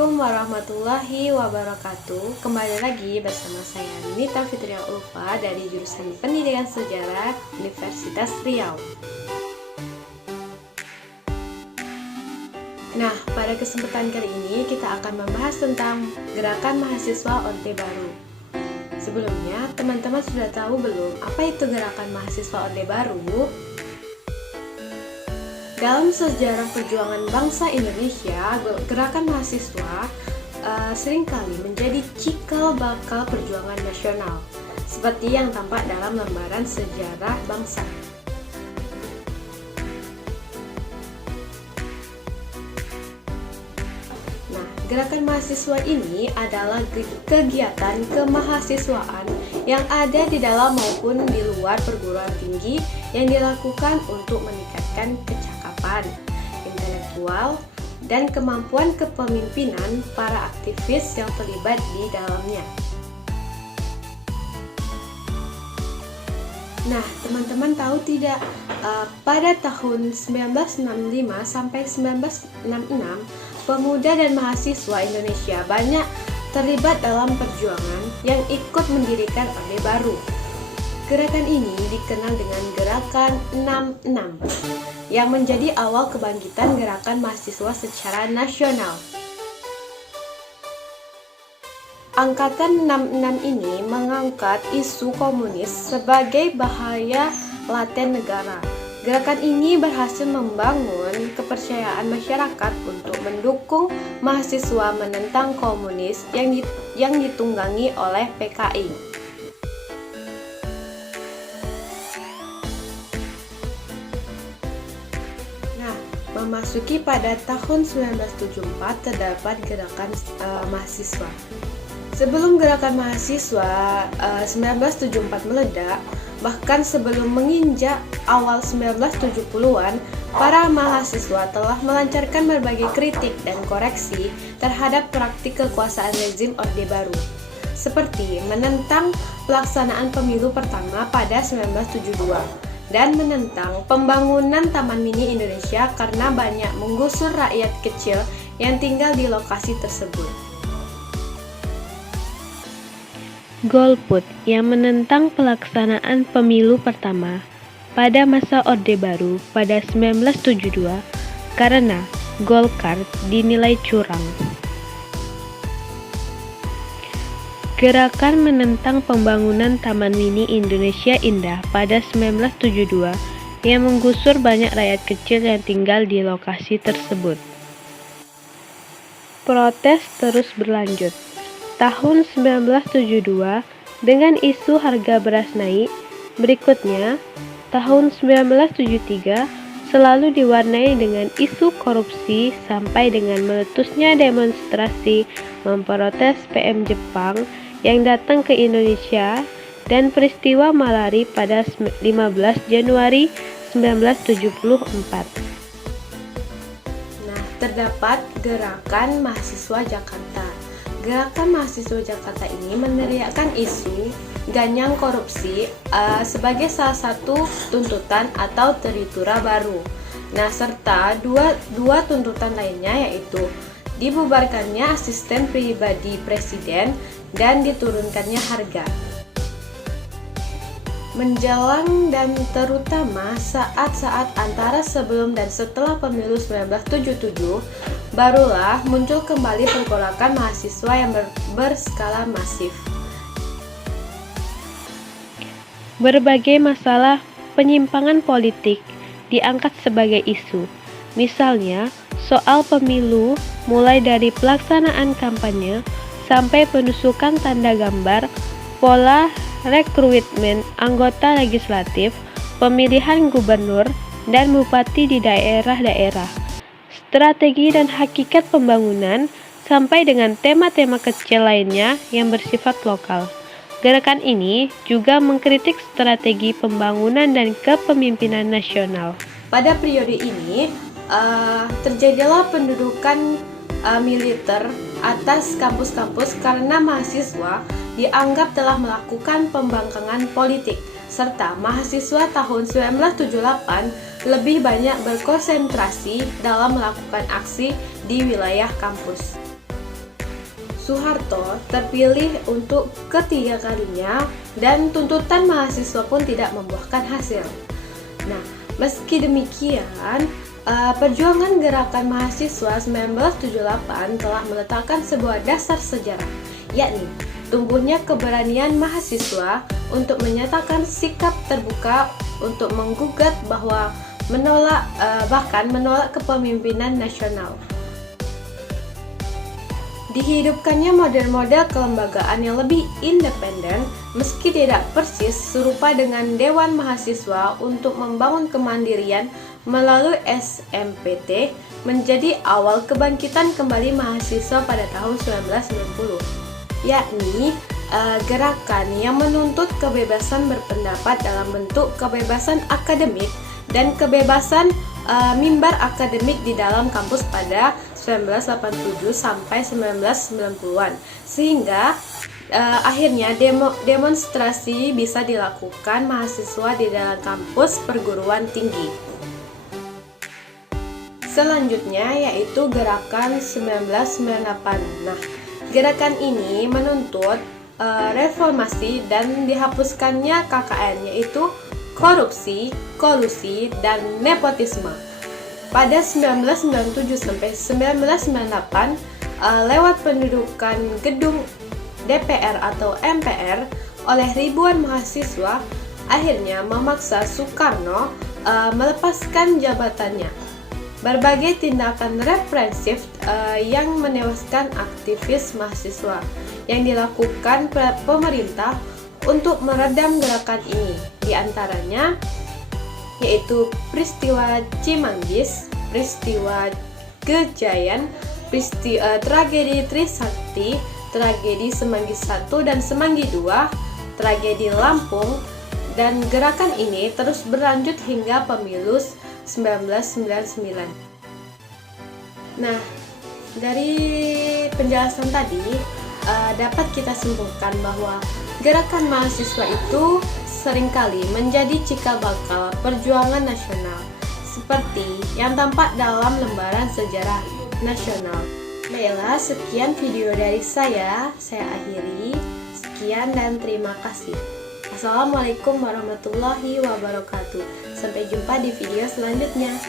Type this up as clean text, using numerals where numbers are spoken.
Assalamualaikum warahmatullahi wabarakatuh. Kembali lagi bersama saya Nita Fitria Ulfa dari jurusan Pendidikan Sejarah Universitas Riau. Nah, pada kesempatan kali ini kita akan membahas tentang gerakan mahasiswa Orde Baru. Sebelumnya, teman-teman sudah tahu belum apa itu gerakan mahasiswa Orde Baru? Dalam sejarah perjuangan bangsa Indonesia, gerakan mahasiswa seringkali menjadi cikal bakal perjuangan nasional, seperti yang tampak dalam lembaran sejarah bangsa. Nah, gerakan mahasiswa ini adalah kegiatan kemahasiswaan yang ada di dalam maupun di luar perguruan tinggi yang dilakukan untuk meningkatkan kecakapan intelektual dan kemampuan kepemimpinan para aktivis yang terlibat di dalamnya. Nah, teman-teman tahu tidak, pada tahun 1965 sampai 1966, pemuda dan mahasiswa Indonesia banyak terlibat dalam perjuangan yang ikut mendirikan Orde Baru. Gerakan ini dikenal dengan Gerakan 66 yang menjadi awal kebangkitan gerakan mahasiswa secara nasional. Angkatan 66 ini mengangkat isu komunis sebagai bahaya laten negara. Gerakan ini berhasil membangun kepercayaan masyarakat untuk mendukung mahasiswa menentang komunis yang ditunggangi oleh PKI. Memasuki pada tahun 1974 terdapat gerakan mahasiswa. Sebelum gerakan mahasiswa 1974 meledak, bahkan sebelum menginjak awal 1970-an, para mahasiswa telah melancarkan berbagai kritik dan koreksi terhadap praktik kekuasaan rezim Orde Baru, seperti menentang pelaksanaan pemilu pertama pada 1972 dan menentang pembangunan Taman Mini Indonesia karena banyak menggusur rakyat kecil yang tinggal di lokasi tersebut. Golput yang menentang pelaksanaan pemilu pertama pada masa Orde Baru pada 1972 karena Golkar dinilai curang. Gerakan menentang pembangunan Taman Mini Indonesia Indah pada 1972 yang menggusur banyak rakyat kecil yang tinggal di lokasi tersebut. Protes terus berlanjut. Tahun 1972 dengan isu harga beras naik, berikutnya tahun 1973 selalu diwarnai dengan isu korupsi sampai dengan meletusnya demonstrasi memprotes PM Jepang yang datang ke Indonesia dan peristiwa Malari pada 15 Januari 1974. Nah, terdapat Gerakan Mahasiswa Jakarta. Gerakan Mahasiswa Jakarta ini meneriakkan isu ganyang korupsi sebagai salah satu tuntutan atau teritura baru. Nah, serta dua tuntutan lainnya, yaitu dibubarkannya asisten pribadi presiden dan diturunkannya harga. Menjelang dan terutama saat-saat antara sebelum dan setelah pemilu 1977, barulah muncul kembali pergolakan mahasiswa yang berskala masif. Berbagai masalah penyimpangan politik diangkat sebagai isu. Misalnya, soal pemilu mulai dari pelaksanaan kampanye sampai penusukan tanda gambar, pola rekrutmen anggota legislatif, pemilihan gubernur dan bupati di daerah-daerah, strategi dan hakikat pembangunan, sampai dengan tema-tema kecil lainnya yang bersifat lokal. Gerakan ini juga mengkritik strategi pembangunan dan kepemimpinan nasional. Pada periode ini, terjadilah pendudukan militer atas kampus-kampus karena mahasiswa dianggap telah melakukan pembangkangan politik, serta mahasiswa tahun 1978 lebih banyak berkonsentrasi dalam melakukan aksi di wilayah kampus. Soeharto terpilih untuk ketiga kalinya dan tuntutan mahasiswa pun tidak membuahkan hasil. Nah, meski demikian, perjuangan gerakan mahasiswa 1978 telah meletakkan sebuah dasar sejarah, yakni tumbuhnya keberanian mahasiswa untuk menyatakan sikap terbuka untuk menggugat bahkan menolak kepemimpinan nasional. Dihidupkannya model-model kelembagaan yang lebih independen, meski tidak persis serupa dengan Dewan Mahasiswa untuk membangun kemandirian melalui SMPT, menjadi awal kebangkitan kembali mahasiswa pada tahun 1990, yakni gerakan yang menuntut kebebasan berpendapat dalam bentuk kebebasan akademik dan kebebasan mimbar akademik di dalam kampus pada 1987 sampai 1990-an, sehingga akhirnya demonstrasi bisa dilakukan mahasiswa di dalam kampus perguruan tinggi. Selanjutnya yaitu gerakan 1998. Nah, gerakan ini menuntut reformasi dan dihapuskannya KKN, yaitu korupsi, kolusi, dan nepotisme. Pada 1997 sampai 1998, lewat pendudukan gedung DPR atau MPR oleh ribuan mahasiswa, akhirnya memaksa Soekarno melepaskan jabatannya. Berbagai tindakan represif yang menewaskan aktivis mahasiswa yang dilakukan pemerintah untuk meredam gerakan ini, diantaranya yaitu peristiwa Cimanggis, peristiwa Gejayan, tragedi Trisakti, tragedi Semanggi I dan Semanggi II, tragedi Lampung, dan gerakan ini terus berlanjut hingga pemilu 1999. Nah, dari penjelasan tadi dapat kita simpulkan bahwa gerakan mahasiswa itu seringkali menjadi cikal bakal perjuangan nasional, seperti yang tampak dalam lembaran sejarah nasional. Baiklah, sekian video dari saya akhiri. Sekian dan terima kasih. Assalamualaikum warahmatullahi wabarakatuh. Sampai jumpa di video selanjutnya.